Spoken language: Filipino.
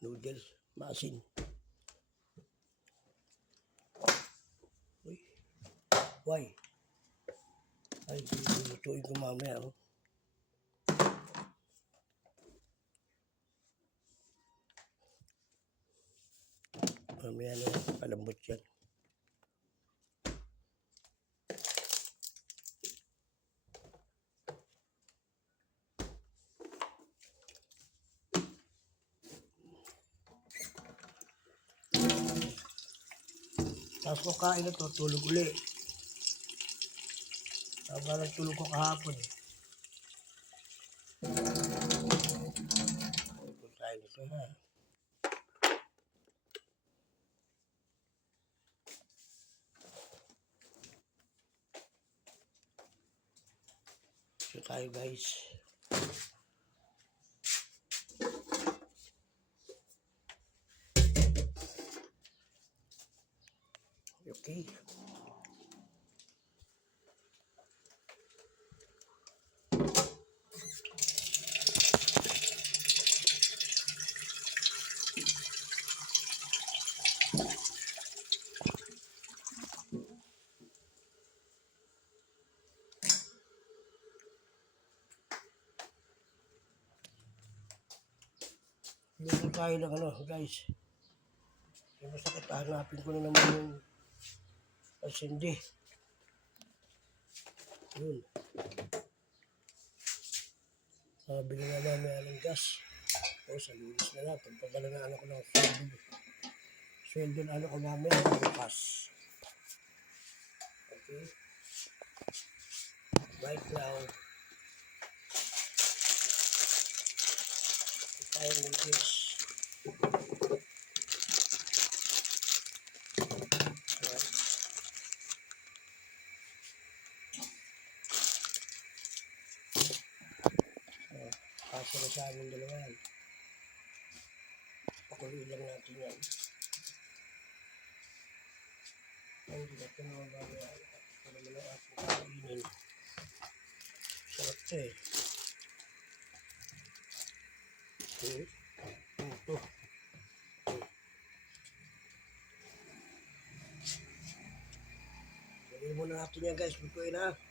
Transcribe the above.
Noodles, maasin. Uy, why? Ay, lutuin ko mamaya, oh. Mamaya na yan, palambot yan. Tapos ko kain na to, tulog uli. Parang tulog ko kahapon eh. Tulog tayo nito ha. So tayo guys. Okay. Dito tayo ng ano guys. Yung masakit, hanapin ko na naman yung asindi. Yun. Bili na namin ng gas. O sa lulis na lang. Pagpabala na ano ko ng sweldo. Sweldo na ano ko namin ang bukas. Okay. Right now. Tayo ng gas. Kaso na sa aming dalawa yan. Pakuloy lang natin yan. Ang hindi natin naman babayaan. Ito naman ang ating kainin. Sarap ito eh. Ito. Gawin muna natin yan guys. Lutuin ha.